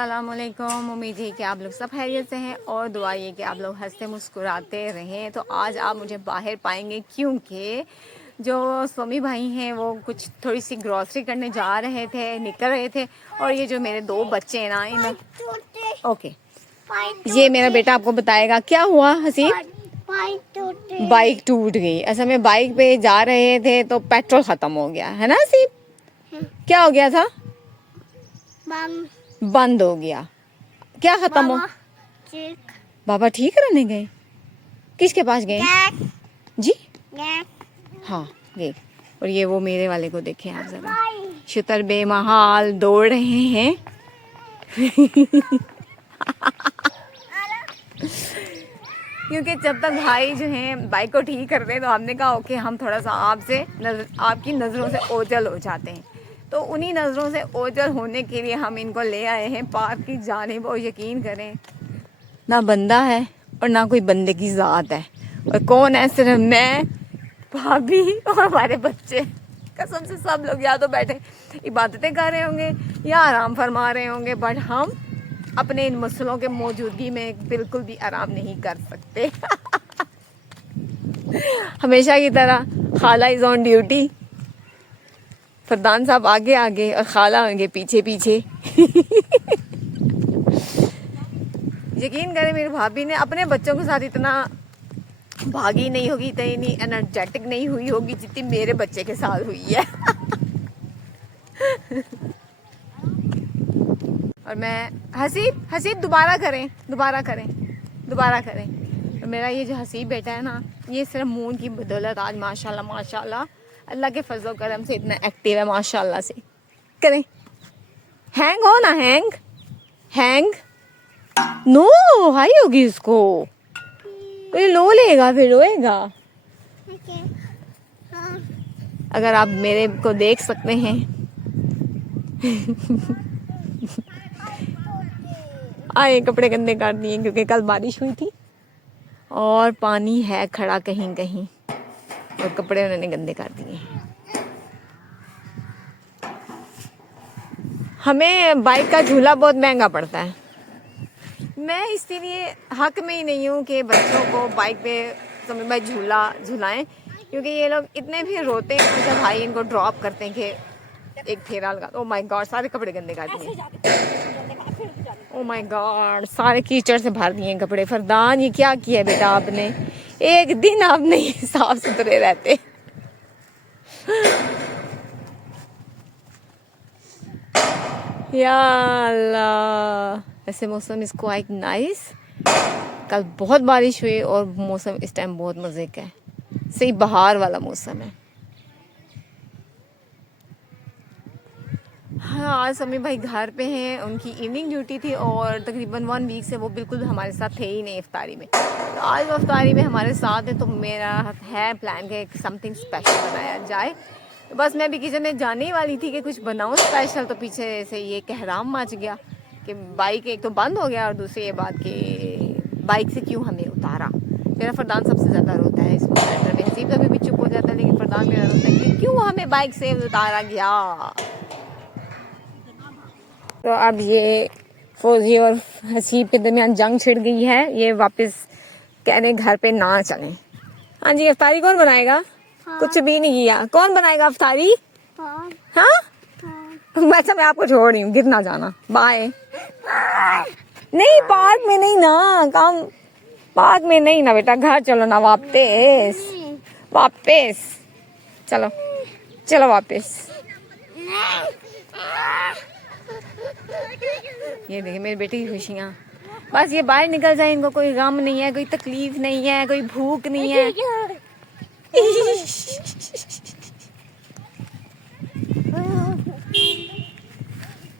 अस्सलामुअलैकुम। उम्मीद है कि आप लोग सब खैरियत से हैं और दुआ ये कि आप लोग हंसते मुस्कुराते रहें। तो आज आप मुझे बाहर पाएंगे क्योंकि जो स्वामी भाई हैं वो कुछ थोड़ी सी ग्रॉसरी करने जा रहे थे, निकल रहे थे। और ये जो मेरे दो बच्चे हैं ना, इन ओके, ये मेरा बेटा आपको बताएगा क्या हुआ। हसीब, बाइक टूट गई। असल में बाइक पे जा रहे थे तो पेट्रोल ख़त्म हो गया है ना हसीब? क्या हो गया था? बंद हो गया। क्या खत्म हो? बाबा ठीक करने गए? किसके पास गए जी? हाँ गए। और ये वो मेरे वाले को देखें आप जरा, शुतर बेमहाल दौड़ रहे हैं। क्योंकि जब तक भाई जो हैं बाइक को ठीक कर रहे हैं तो हमने कहा ओके हम थोड़ा सा आपकी नज़रों से ओझल हो जाते हैं। तो उन्हीं नज़रों से ओझल होने के लिए हम इनको ले आए हैं पार्क की जानिब। और यकीन करें ना बंदा है और ना कोई बंदे की ज़ात है। और कौन है? सिर्फ मैं, भाभी और हमारे बच्चे। कसम से सब लोग या तो बैठे इबादतें कर रहे होंगे या आराम फरमा रहे होंगे, बट हम अपने इन मसलों के मौजूदगी में बिल्कुल भी आराम नहीं कर सकते। हमेशा की तरह खाला इज़ ऑन ड्यूटी। फरदान साहब आगे आगे और खाला होंगे पीछे पीछे। यकीन करें मेरी भाभी ने अपने बच्चों के साथ इतना भागी नहीं होगी, इतनी एनर्जेटिक नहीं हुई होगी जितनी मेरे बच्चे के साथ हुई है। और मैं हसीब दोबारा करें। और मेरा ये जो हसीब बेटा है ना, ये सिर्फ मून की बदौलत आज माशाल्लाह अल्लाह के फजल करम से इतना एक्टिव है माशाल्लाह से। करें हैंग हो ना, हैंग नो हाई होगी उसको, फिर लो लेगा, फिर रोएगा। अगर आप मेरे को देख सकते हैं। आए कपड़े गंदे कर दिए क्योंकि कल बारिश हुई थी और पानी है खड़ा कहीं कहीं और कपड़े उन्होंने गंदे कर दिए। हमें बाइक का झूला बहुत महंगा पड़ता है। मैं इसलिए हक में ही नहीं हूँ कि बच्चों को बाइक पे समय भाई झूला झूलाएं, क्योंकि ये लोग इतने भी रोते हैं जब भाई इनको ड्रॉप करते हैं कि एक फेरा लगा। ओ माय गॉड, सारे कपड़े गंदे कर दिए। ओ माय गॉड, सारे कीचड़ से भर दिए कपड़े। फरदान ये क्या किया बेटा आपने? एक दिन आप नहीं साफ सुथरे रहते। या अल्लाह, ऐसे मौसम इज क्वाइट नाइस। कल बहुत बारिश हुई और मौसम इस टाइम बहुत मज़े का है, सही बहार वाला मौसम है। हाँ आज समी भाई घर पे हैं, उनकी इवनिंग ड्यूटी थी और तकरीबन 1 वीक से वो बिल्कुल हमारे साथ थे ही नहीं इफ्तारी में। तो आज वो इफ्तारी में हमारे साथ है, तो मेरा है प्लान कि समथिंग स्पेशल बनाया जाए। तो बस मैं भी किचन में जाने ही वाली थी कि कुछ बनाऊँ स्पेशल, तो पीछे से ये कहराम मच गया कि बाइक एक तो बंद हो गया और दूसरी ये बात कि बाइक से क्यों हमें उतारा। मेरा फरदान सबसे ज़्यादा रोता है इस मैटर में। हसीब कभी भी चुप हो जाता है लेकिन फरदान मेरा रोता है कि क्यों हमें बाइक से उतारा गया। तो अब ये फौजी और हसीब के दरमियान जंग छिड़ गई है। ये वापस कहने घर पे ना चलें। हाँ जी, इफ्तारी कौन बनाएगा? हाँ। कुछ भी नहीं किया, कौन बनाएगा इफ्तारी? हाँ, हाँ? वैसे मैं आपको छोड़ रही हूँ, गिर ना जाना। बाय। नहीं पार्क में नहीं ना, काम पार्क में नहीं ना बेटा, घर चलो ना वापस चलो वापस। ये देखिए मेरी बेटी की खुशियाँ, बस ये बाहर निकल जाए, इनको कोई गम नहीं है, कोई तकलीफ नहीं है, कोई भूख नहीं है।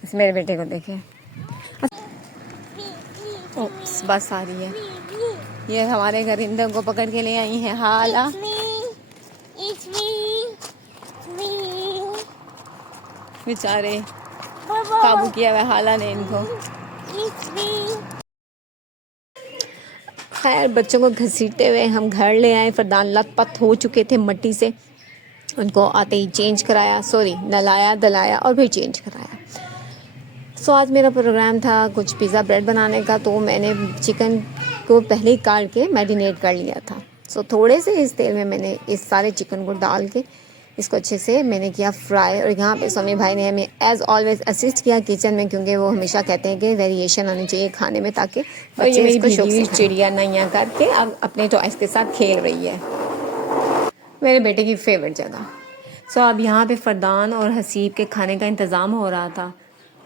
इस मेरे बेटे को देखे। ओप्स, बस आ रही है। ये हमारे घर इंदर को पकड़ के ले आई है हाला। बेचारे काबू किया हुआ हाला ने इनको। खैर बच्चों को घसीटते हुए हम घर ले आए। फरदान लथपथ हो चुके थे मट्टी से, उनको आते ही चेंज कराया, नहलाया धलाया और फिर चेंज कराया। सो आज मेरा प्रोग्राम था कुछ पिज़्ज़ा ब्रेड बनाने का, तो मैंने चिकन को पहले ही काट के मैरिनेट कर लिया था। सो थोड़े से इस तेल में मैंने इस सारे चिकन को डाल के इसको अच्छे से मैंने किया फ्राई। और यहाँ पे समी भाई ने हमें एज़ ऑलवेज असिस्ट किया किचन में, क्योंकि वो हमेशा कहते हैं कि वेरिएशन आनी चाहिए खाने में, ताकि बच्चे इसको शौक से खाएं। चिड़िया नैया करके अब अपने टॉयस के साथ खेल रही है, मेरे बेटे की फेवरेट जगह। सो अब यहाँ पे फरदान और हसीब के खाने का इंतज़ाम हो रहा था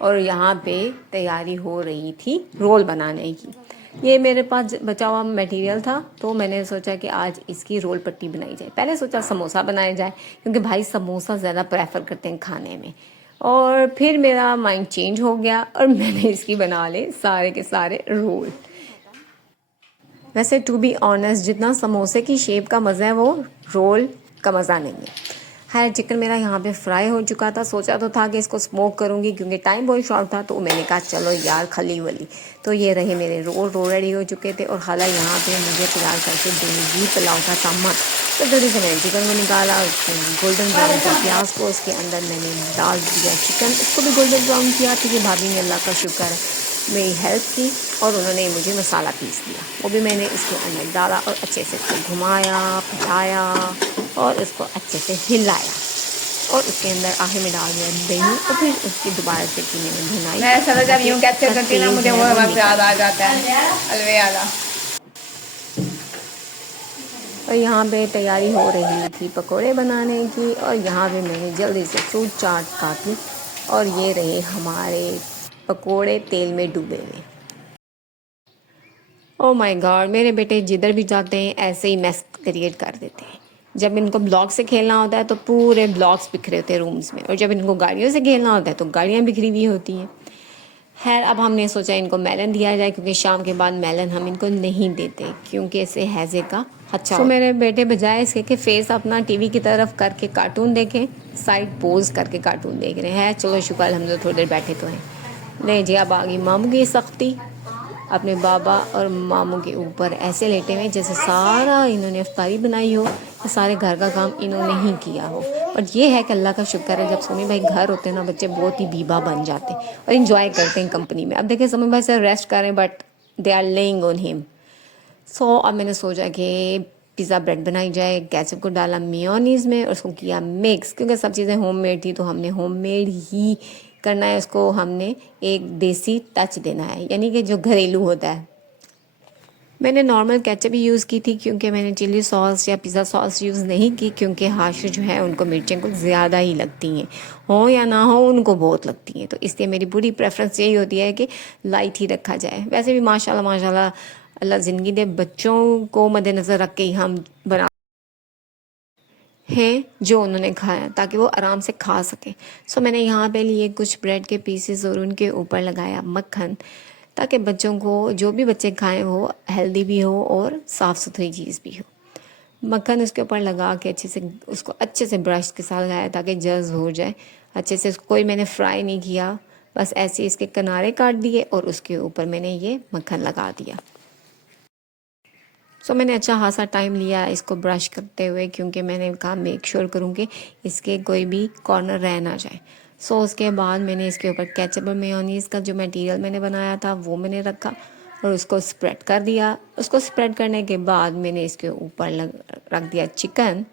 और यहाँ पे तैयारी हो रही थी रोल बनाने की। ये मेरे पास बचा हुआ मटेरियल था, तो मैंने सोचा कि आज इसकी रोल पट्टी बनाई जाए। पहले सोचा समोसा बनाया जाए, क्योंकि भाई समोसा ज़्यादा प्रेफर करते हैं खाने में। और फिर मेरा माइंड चेंज हो गया और मैंने इसकी बना ले सारे के सारे रोल। वैसे टू बी ऑनेस्ट, जितना समोसे की शेप का मज़ा है वो रोल का मज़ा नहीं है। खैर चिकन मेरा यहाँ पे फ्राई हो चुका था। सोचा तो था कि इसको स्मोक करूँगी, क्योंकि टाइम बहुत शॉर्ट था, तो मैंने कहा चलो यार खली वली। तो ये रहे मेरे रोल रेडी हो चुके थे। और हाला यहाँ पे मुझे तैयार करके देगी पुलाव का सामान। तो जल्दी से मैंने चिकन को निकाला, गोल्डन ब्राउन किया प्याज को, उसके अंदर मैंने डाल दिया चिकन, उसको भी गोल्डन ब्राउन किया। तो ये भाभी ने अल्लाह का शुक्र है मेरी हेल्प की और उन्होंने मुझे मसाला पीस दिया, वो भी मैंने इसके अंदर डाला और अच्छे से इसको घुमाया पकाया और इसको अच्छे से हिलाया। और उसके अंदर आखिर में डाल दिया दही और फिर उसकी दोबारा से मैंने भुनाई। मैं सर जब यूँ कैप्चर करती ना, मुझे वो वक्त याद आ जाता है, अलवे वाला। और यहाँ पे तैयारी हो रही थी पकोड़े बनाने की, और यहाँ पे मैंने जल्दी से फ्रूट चाट काटी और ये रहे हमारे पकोड़े तेल में डूबे हुए। ओह माय गॉड, मेरे बेटे जिधर भी जाते हैं ऐसे ही मैस क्रिएट कर देते हैं। जब इनको ब्लॉक से खेलना होता है तो पूरे ब्लॉक्स बिखरे होते हैं रूम्स में, और जब इनको गाड़ियों से खेलना होता है तो गाड़ियाँ बिखरी हुई होती हैं। खैर अब हमने सोचा इनको मेलन दिया जाए, क्योंकि शाम के बाद मेलन हम इनको नहीं देते, क्योंकि इससे हैज़े का अच्छा। तो मेरे बेटे बजाय इसके कि फेस अपना टीवी की तरफ करके कार्टून देखें, साइड पोज करके कार्टून देख रहे हैं। चलो शुक्र हम तो थोड़ी देर बैठे तो हैं। नहीं जी, अब आ गई मामू की सख्ती। अपने बाबा और मामू के ऊपर ऐसे लेटे हुए जैसे सारा इन्होंने इफ्तारी बनाई हो, सारे घर का काम इन्होंने ही किया हो। और ये है कि अल्लाह का शुक्र है, जब समी भाई घर होते हैं ना, बच्चे बहुत ही बीबा बन जाते हैं और इन्जॉय करते हैं कंपनी में। अब देखिए समी भाई से रेस्ट कर रहे हैं, but they are laying on him. So अब मैंने सोचा कि पिज़्ज़ा ब्रेड बनाई जाए। केचप को डाला मेयोनीज़ में और उसको किया मिक्स, क्योंकि सब चीज़ें होममेड थी तो हमने होममेड ही करना है। उसको हमने एक देसी टच देना है, यानी कि जो घरेलू होता है। मैंने नॉर्मल केचप ही यूज़ की थी, क्योंकि मैंने चिली सॉस या पिज़्ज़ा सॉस यूज़ नहीं की, क्योंकि हाशु जो है उनको मिर्चें कुछ ज़्यादा ही लगती हैं, हो या ना हो उनको बहुत लगती हैं। तो इसलिए मेरी पूरी प्रेफरेंस यही होती है कि लाइट ही रखा जाए। वैसे भी माशाल्लाह माशाल्लाह अल्लाह ज़िंदगी दे, बच्चों को मद्देनज़र रख के ही हम बना हैं जो उन्होंने खाया, ताकि वो आराम से खा सकें। सो मैंने यहाँ पे लिए कुछ ब्रेड के पीसेस और उनके ऊपर लगाया मक्खन, ताकि बच्चों को, जो भी बच्चे खाएं, वो हेल्दी भी हो और साफ़ सुथरी चीज़ भी हो। मक्खन उसके ऊपर लगा के अच्छे से उसको अच्छे से ब्रश के साथ लगाया, ताकि जज़्ब हो जाए अच्छे से। कोई मैंने फ्राई नहीं किया, बस ऐसे इसके किनारे काट दिए और उसके ऊपर मैंने ये मक्खन लगा दिया। सो मैंने अच्छा खासा टाइम लिया इसको ब्रश करते हुए, क्योंकि मैंने कहा मेक श्योर करूँ कि इसके कोई भी कॉर्नर रह ना जाए। सो उसके बाद मैंने इसके ऊपर केचप और मेयोनीज़ का जो मटेरियल मैंने बनाया था वो मैंने रखा और उसको स्प्रेड कर दिया। उसको स्प्रेड करने के बाद मैंने इसके ऊपर रख दिया चिकन,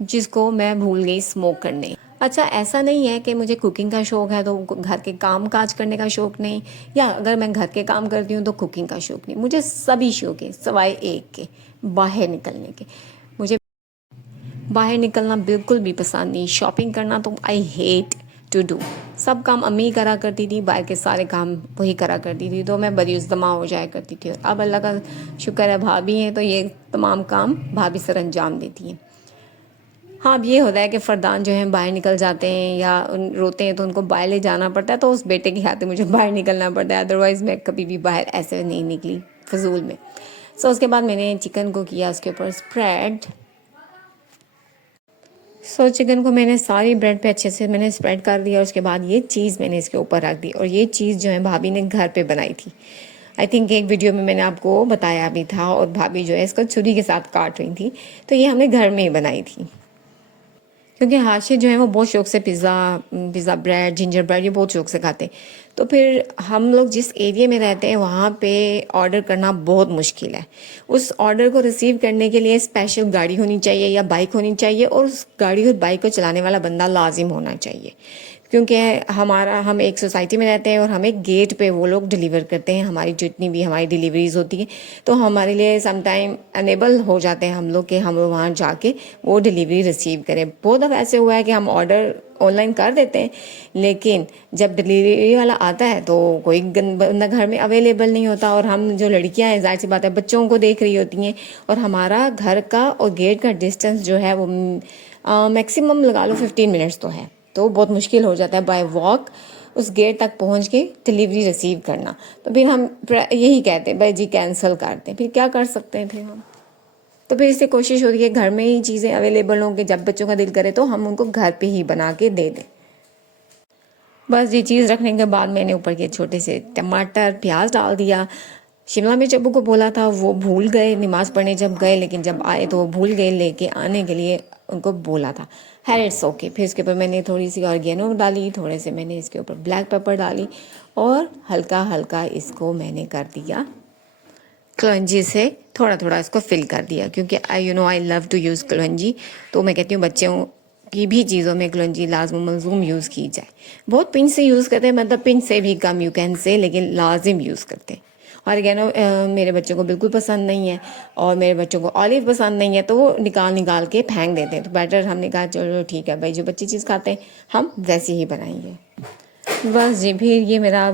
जिसको मैं भूल गई स्मोक करने। अच्छा, ऐसा नहीं है कि मुझे कुकिंग का शौक़ है तो घर के काम काज करने का शौक़ नहीं, या अगर मैं घर के काम करती हूँ तो कुकिंग का शौक़ नहीं। मुझे सभी शौक़ है सिवाय एक के, बाहर निकलने के। मुझे बाहर निकलना बिल्कुल भी पसंद नहीं। शॉपिंग करना तो आई हेट टू डू। सब काम अम्मी करा करती थी, बाहर के सारे काम वही करा करती थी, तो मैं बदियुज़्ज़मा हो जाया करती थी। और अब अल्लाह का शुक्र है भाभी हैं, तो ये तमाम काम भाभी सर अंजाम देती हैं। हाँ, अब ये होता है कि फ़रदान जो हैं बाहर निकल जाते हैं या रोते हैं तो उनको बाहर ले जाना पड़ता है, तो उस बेटे के हाथ मुझे बाहर निकलना पड़ता है। अदरवाइज़ मैं कभी भी बाहर ऐसे नहीं निकली फजूल में। सो उसके बाद मैंने चिकन को किया उसके ऊपर स्प्रेड। सो चिकन को मैंने सारी ब्रेड पे अच्छे से मैंने स्प्रेड कर दिया। उसके बाद ये चीज़ मैंने इसके ऊपर रख दी, और ये चीज़ जो है भाभी ने घर पे बनाई थी। आई थिंक एक वीडियो में मैंने आपको बताया भी था, और भाभी जो है इसको छुरी के साथ काट रही थी, तो ये हमने घर में ही बनाई थी। क्योंकि हाशिर जो है वो बहुत शौक से पिज़्ज़ा ब्रेड जिंजर ब्रेड ये बहुत शौक से खाते हैं। तो फिर हम लोग जिस एरिया में रहते हैं वहाँ पे ऑर्डर करना बहुत मुश्किल है। उस ऑर्डर को रिसीव करने के लिए स्पेशल गाड़ी होनी चाहिए या बाइक होनी चाहिए, और उस गाड़ी और बाइक को चलाने वाला बंदा लाजिम होना चाहिए। क्योंकि हम एक सोसाइटी में रहते हैं और हमें गेट पे वो लोग डिलीवर करते हैं हमारी जितनी भी हमारी डिलीवरीज होती हैं। तो हमारे लिए सम टाइम अनेबल हो जाते हैं हम लोग कि हम वहाँ जाके वो डिलीवरी रिसीव करें। बहुत दफ़ा ऐसे हुआ है कि हम ऑर्डर ऑनलाइन कर देते हैं, लेकिन जब डिलीवरी वाला आता है तो कोई बंदा घर में अवेलेबल नहीं होता, और हम जो लड़कियां हैं जाहिर सी बात है बच्चों को देख रही होती हैं, और हमारा घर का और गेट का डिस्टेंस जो है वो मैक्सिमम लगा लो 15 मिनट्स तो है। तो बहुत मुश्किल हो जाता है बाय वॉक उस गेट तक पहुंच के डिलीवरी रिसीव करना। तो फिर हम यही कहते हैं भाई जी कैंसिल करते हैं, फिर क्या कर सकते हैं फिर हम। तो फिर इससे कोशिश होती है घर में ही चीज़ें अवेलेबल हों कि जब बच्चों का दिल करे तो हम उनको घर पे ही बना के दे दें। बस ये चीज़ रखने के बाद मैंने ऊपर के छोटे से टमाटर प्याज डाल दिया। शिमला मिर्च अब्बू को बोला था, वो भूल गए नमाज़ पढ़ने जब गए, लेकिन जब आए तो वो भूल गए लेके आने के लिए, उनको बोला था। है इट्स ओके। फिर इसके ऊपर मैंने थोड़ी सी ऑर्गेनो डाली, थोड़े से मैंने इसके ऊपर ब्लैक पेपर डाली, और हल्का हल्का इसको मैंने कर दिया कलौंजी से थोड़ा थोड़ा इसको फिल कर दिया, क्योंकि आई लव टू यूज़ कलौंजी। तो मैं कहती हूँ बच्चों की भी चीज़ों में कलौंजी लाजम मलजूम यूज़ की जाए। बहुत पिंच से यूज़ करते हैं, मतलब पिंच से भी कम यू कैन से, लेकिन लाजिम यूज़ करते हैं। ऑर्गेनो मेरे बच्चों को बिल्कुल पसंद नहीं है, और मेरे बच्चों को ऑलिव पसंद नहीं है, तो वो निकाल के फेंक देते हैं। तो बेटर हमने कहा चलो ठीक है भाई, जो बच्चे चीज़ खाते हैं हम वैसी ही बनाएंगे। बस जी, फिर ये मेरा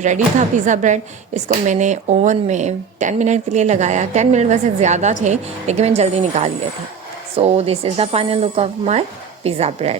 रेडी था पिज़्ज़ा ब्रेड। इसको मैंने ओवन में 10 मिनट के लिए लगाया। 10 मिनट वैसे ज़्यादा थे, लेकिन मैंने जल्दी निकाल लिया था। So this is the final look of my pizza bread.